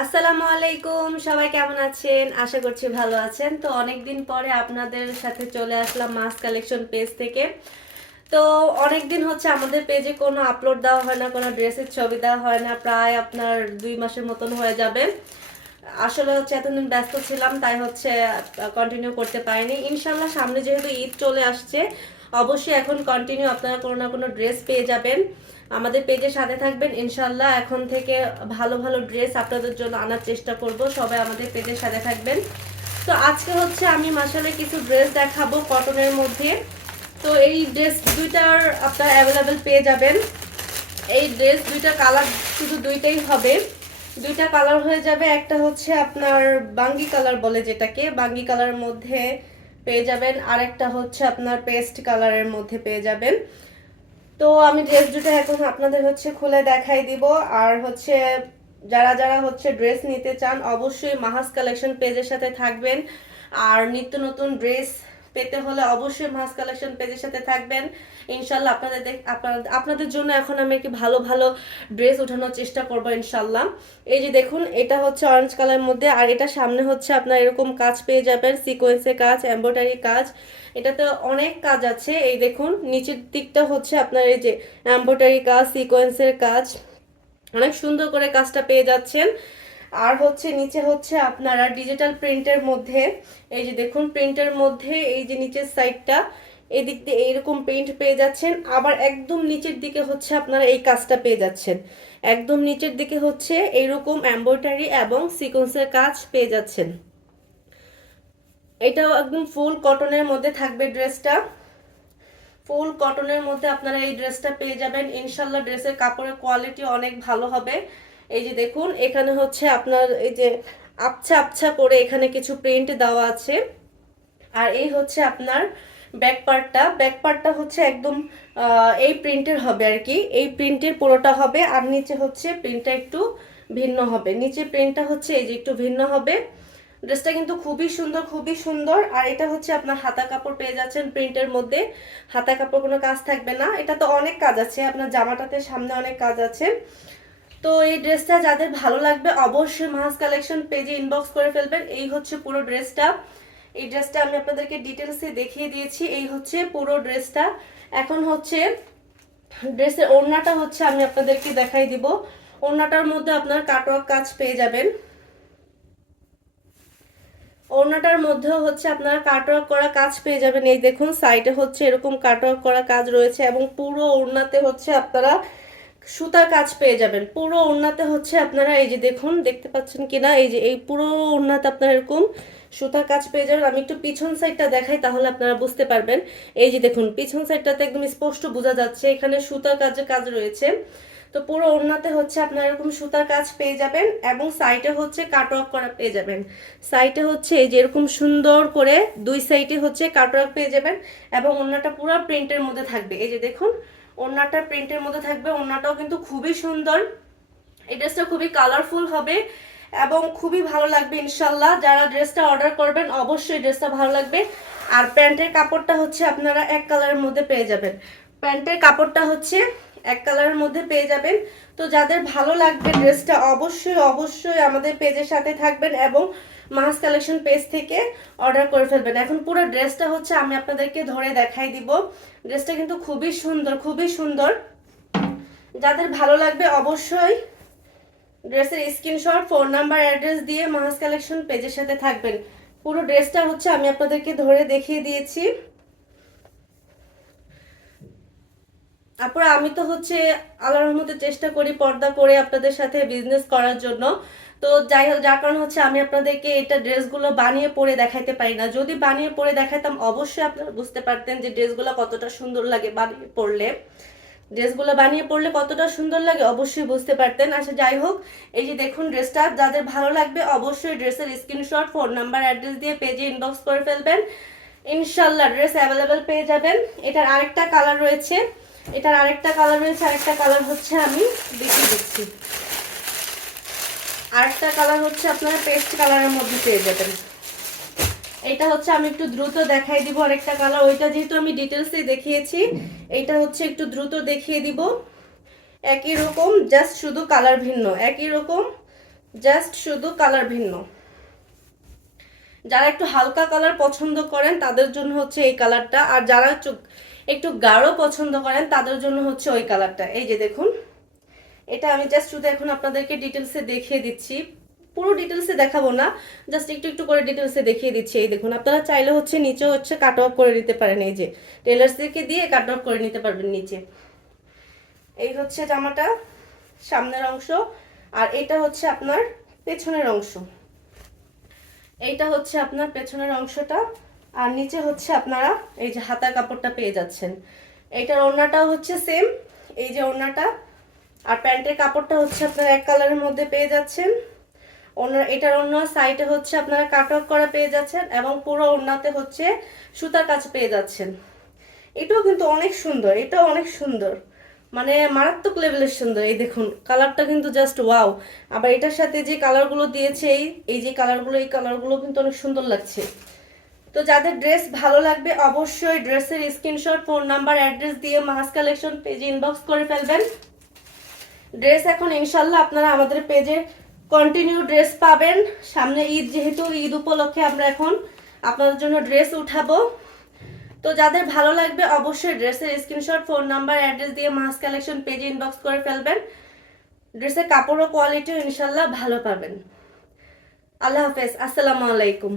আসসালামু আলাইকুম, সবাই কেমন আছেন? আশা করছি ভালো আছেন। তো অনেকদিন পরে আপনাদের সাথে চলে আসলাম মাস কালেকশন পেজ থেকে। তো অনেকদিন হচ্ছে আমাদের পেজে কোনো আপলোড দেওয়া হয় না, কোনো ড্রেসের ছবি দেওয়া হয় না, প্রায় আপনার 2 মাসের মতন হয়ে যাবে। আসলে হচ্ছে এতদিন ব্যস্ত ছিলাম, তাই হচ্ছে কন্টিনিউ করতে পারিনি। ইনশাল্লাহ সামনে যেহেতু ঈদ চলে আসছে, অবশ্যই এখন কন্টিনিউ আপনারা কোনো না কোনো ড্রেস পেয়ে যাবেন। আমাদের পেজের সাথে থাকবেন ইনশাল্লাহ। এখন থেকে ভালো ভালো ড্রেস আপনাদের জন্য আনার চেষ্টা করব, সবাই আমাদের পেজের সাথে থাকবেন। তো আজকে হচ্ছে আমি মাসালে কিছু ড্রেস দেখাবো কটনের মধ্যে। তো এই ড্রেস দুইটার আপনারা অ্যাভেলেবেল পেয়ে যাবেন। এই ড্রেস দুইটা কালার শুধু দুইটাই হবে, দুইটা কালার হয়ে যাবে। একটা হচ্ছে আপনার বাঙ্গি কালার বলে, যেটাকে বাঙ্গি কালারের মধ্যে পেয়ে যাবেন, আর একটা হচ্ছে আপনার পেস্ট কালারের মধ্যে পেয়ে যাবেন। তো আমি ড্রেস দুটো এখন আপনাদের হচ্ছে খুলে দেখাই দিব। আর হচ্ছে যারা যারা হচ্ছে ড্রেস নিতে চান অবশ্যই মাহাস কালেকশন পেজের সাথে থাকবেন। আর নিত্য নতুন ড্রেস পেতে হলে অবশ্যই মাহাস কালেকশন পেজের সাথে থাকবেন। ইনশাল্লাহ আপনাদের জন্য এখন আমি একটি ভালো ভালো ড্রেস ওঠানোর চেষ্টা করবো ইনশাল্লাহ। এই যে দেখুন, এটা হচ্ছে অরেঞ্জ কালারের মধ্যে, আর এটা সামনে হচ্ছে আপনার এরকম কাজ পেয়ে যাবেন, সিকোয়েন্সের কাজ, এমব্রয়ডারি কাজ। এটাতে অনেক কাজ আছে। এই দেখুন নিচের দিকটা হচ্ছে আপনার এই যে এমব্রয়ডারি কাজ, সিকোয়েন্সের কাজ, অনেক সুন্দর করে কাজটা পেয়ে যাচ্ছেন। আর হচ্ছে নিচে হচ্ছে আপনারা ডিজিটাল প্রিন্টের মধ্যে, এই যে দেখুন প্রিন্টের মধ্যে এই যে নিচের সাইডটা এই দিক দিয়ে এইরকম প্রিন্ট পেয়ে যাচ্ছেন। আবার একদম নিচের দিকে হচ্ছে আপনারা এই কাজটা পেয়ে যাচ্ছেন, একদম নিচের দিকে হচ্ছে এইরকম এমব্রয়ডারি এবং সিকোয়েন্সের কাজ পেয়ে যাচ্ছেন। এটাও একদম ফুল কটনের মধ্যে থাকবে ড্রেসটা, ফুল কটনের মধ্যে আপনারা এই ড্রেসটা পেয়ে যাবেন ইনশাল্লাহ। ড্রেসের কাপড়ের কোয়ালিটি অনেক ভালো হবে। এই যে দেখুন এখানে হচ্ছে আপনার এই যে আবছা আবছা করে এখানে কিছু প্রিন্ট দেওয়া আছে। আর এই হচ্ছে আপনার ব্যাক পার্টটা হচ্ছে একদম এই প্রিন্টের হবে আর কি, এই প্রিন্টের পুরোটা হবে। আর নিচে হচ্ছে প্রিন্টটা একটু ভিন্ন হবে, নিচে প্রিন্টটা হচ্ছে এই যে একটু ভিন্ন হবে। ড্রেসটা কিন্তু খুবই সুন্দর, খুবই সুন্দর। আর এটা হচ্ছে আপনার হাতা কাপড় পেয়ে যাচ্ছেন প্রিন্টের মধ্যে, হাতা কাপড় কোনো কাজ থাকবে না। এটা তো অনেক কাজ আছে, আপনার জামাটাতে সামনে অনেক কাজ আছে। তো এই ড্রেসটা যাদের ভালো লাগবে অবশ্যই মাহাস কালেকশন পেজে ইনবক্স করে ফেলবেন। এই হচ্ছে পুরো ড্রেসটা, এই ড্রেসটা আমি আপনাদেরকে ডিটেলসে দেখিয়ে দিয়েছি। এই হচ্ছে পুরো ড্রেসটা। এখন হচ্ছে ড্রেসের ওড়নাটা হচ্ছে আমি আপনাদেরকে দেখাই দিব। ওড়নাটার মধ্যে আপনার কাটওয়ার্ক কাজ পেয়ে যাবেন, ওড়নাটার মধ্যেও হচ্ছে আপনারা কাটওয়ার্ক করা কাজ পেয়ে যাবেন। এই দেখুন সাইডে হচ্ছে এরকম কাটওয়ার্ক করা কাজ রয়েছে, এবং পুরো ওড়নাতে হচ্ছে আপনারা সুতার কাজ পেয়ে যাবেন। পুরো ওড়নাতে হচ্ছে আপনারা এই যে দেখুন, দেখতে পাচ্ছেন কিনা, এই যে এই পুরো ওড়নাতে আপনারা এরকম সুতার কাজ পেয়ে যাবেন। আমি একটু পিছন সাইডটা দেখাই তাহলে আপনারা বুঝতে পারবেন। এই যে দেখুন পিছন সাইডটাতে একদম স্পষ্ট বোঝা যাচ্ছে এখানে সুতার কাজ রয়েছে। তো পুরো ওড়নাতে হচ্ছে আপনারা এরকম সুতার কাজ পেয়ে যাবেন, এবং সাইডে হচ্ছে কাটওয়ার্ক করা পেয়ে যাবেন। সাইডে হচ্ছে এই যে এরকম সুন্দর করে দুই সাইডে হচ্ছে কাটওয়ার্ক পেয়ে যাবেন, এবং ওড়নাটা পুরো প্রিন্টের মধ্যে থাকবে। এই যে দেখুন ওড়নাটা প্রিন্টের মধ্যে থাকবে, ওড়নাটাও কিন্তু খুবই সুন্দর। এই ড্রেসটা খুবই কালারফুল হবে এবং খুবই ভালো লাগবে ইনশাল্লাহ। যারা ড্রেসটা অর্ডার করবেন অবশ্যই ড্রেসটা ভালো লাগবে। আর প্যান্টের কাপড়টা হচ্ছে আপনারা এক কালারের মধ্যে পেয়ে যাবেন, প্যান্টের কাপড়টা হচ্ছে এক কালারের মধ্যে পেয়ে যাবেন। তো যাদের ভালো লাগবে ড্রেসটা অবশ্যই অবশ্যই আমাদের পেজের সাথে থাকবেন এবং মাহাস কালেকশন পেজ থেকে অর্ডার করে ফেলবেন। এখন পুরো ড্রেসটা হচ্ছে আমি আপনাদেরকে ধরে দেখাই দিব। ড্রেসটা কিন্তু খুবই সুন্দর, খুবই সুন্দর। যাদের ভালো লাগবে অবশ্যই ড্রেসের স্ক্রিনশট, ফোন নাম্বার, অ্যাড্রেস দিয়ে মাহাস কালেকশন পেজের সাথে থাকবেন। পুরো ড্রেসটা হচ্ছে আমি আপনাদেরকে ধরে দেখিয়ে দিয়েছি। তারপরে আমি তো হচ্ছে আল্লাহর রহমতে চেষ্টা করি পর্দা করে আপনাদের সাথে বিজনেস করার জন্য। তো যাই হোক, যার কারণ হচ্ছে আমি আপনাদেরকে এটা ড্রেসগুলো বানিয়ে পরে দেখাইতে পারি না। যদি বানিয়ে পরে দেখাইতাম অবশ্যই আপনারা বুঝতে পারতেন যে ড্রেসগুলো কতটা সুন্দর লাগে বানিয়ে পরলে, ড্রেসগুলো বানিয়ে পরলে কতটা সুন্দর লাগে অবশ্যই বুঝতে পারতেন। আচ্ছা যাই হোক, এই যে দেখুন ড্রেসটা যাদের ভালো লাগবে অবশ্যই ড্রেসের স্ক্রিনশট, ফোন নাম্বার, অ্যাড্রেস দিয়ে পেজে ইনবক্স করে ফেলবেন। ইনশাল্লাহ ড্রেস অ্যাভেলেবেল পেয়ে যাবেন। এটার আরেকটা কালার রয়েছে, আরেকটা কালার হচ্ছে আমি দেখিয়ে দিচ্ছি। আরেকটা কালার হচ্ছে আপনারা পেস্ট কালারের মধ্যে পেয়ে যাবেন। এটা হচ্ছে আমি একটু দ্রুত দেখাই দিব আরেকটা কালার, ওইটা যেহেতু আমি ডিটেলসে দেখিয়েছি এইটা হচ্ছে একটু দ্রুত দেখিয়ে দিব। একই রকম, জাস্ট শুধু কালার ভিন্ন, একই রকম জাস্ট শুধু কালার ভিন্ন। যারা একটু হালকা কালার পছন্দ করেন তাদের জন্য হচ্ছে এই কালারটা, আর যারা একটু গাঢ় পছন্দ করেন তাদের জন্য হচ্ছে ওই কালারটা। এই যে দেখুন, এটা আমি জাস্ট শুধু এখন আপনাদেরকে ডিটেলসে দেখিয়ে দিচ্ছি, পুরো ডিটেলসে দেখাবো না, জাস্ট একটু একটু করে ডিটেলসে দেখিয়ে দিচ্ছি। এই দেখুন, আপনারা চাইলে হচ্ছে নিচে হচ্ছে কাট অফ করে নিতে পারেন, এই যে টেলার্সদেরকে দিয়ে কাট অফ করে নিতে পারবেন নিচে। এই হচ্ছে জামাটা সামনের অংশ, আর এটা হচ্ছে আপনার পেছনের অংশ। এইটা হচ্ছে আপনার পেছনের অংশটা, আর নিচে হচ্ছে আপনারা এই যে হাতার কাপড়টা পেয়ে যাচ্ছেন। এইটার ওড়নাটাও হচ্ছে সেম, এই যে ওড়নাটা, আর প্যান্টের কাপড়টা হচ্ছে আপনারা এক কালারের মধ্যে পেয়ে যাচ্ছেন। এটার ওড়নার সাইডে হচ্ছে আপনারা কাট অফ করা পেয়ে যাচ্ছেন, এবং পুরো ওড়নাতে হচ্ছে সুতার কাজ পেয়ে যাচ্ছেন। এটাও কিন্তু অনেক সুন্দর, এটাও অনেক সুন্দর, মানে মারাত্মক লেভেলের সুন্দর। এই দেখুন কালারটা কিন্তু জাস্ট ওয়াও। আবার এটার সাথে যে কালারগুলো দিয়েছে, এই যে কালারগুলো, এই কালারগুলো কিন্তু অনেক সুন্দর লাগছে। তো যাদের ড্রেস ভালো লাগবে অবশ্যই ড্রেসের স্ক্রিনশট, ফোন নাম্বার, অ্যাড্রেস দিয়ে মাহাস কালেকশন পেজে ইনবক্স করে ফেলবেন। ড্রেস এখন ইনশাল্লাহ আপনারা আমাদের পেজে কন্টিনিউ ড্রেস পাবেন। সামনে ঈদ, যেহেতু ঈদ উপলক্ষে আমরা এখন আপনাদের জন্য ড্রেস উঠাবো। তো যাদের ভালো লাগবে অবশ্যই ড্রেসের স্ক্রিনশট, ফোন নাম্বার, অ্যাড্রেস দিয়ে মাহাস কালেকশন পেজে ইনবক্স করে ফেলবেন। ড্রেসের কাপড় ও কোয়ালিটিও ইনশাল্লাহ ভালো পাবেন। আল্লাহ হাফেজ, আসসালামু আলাইকুম।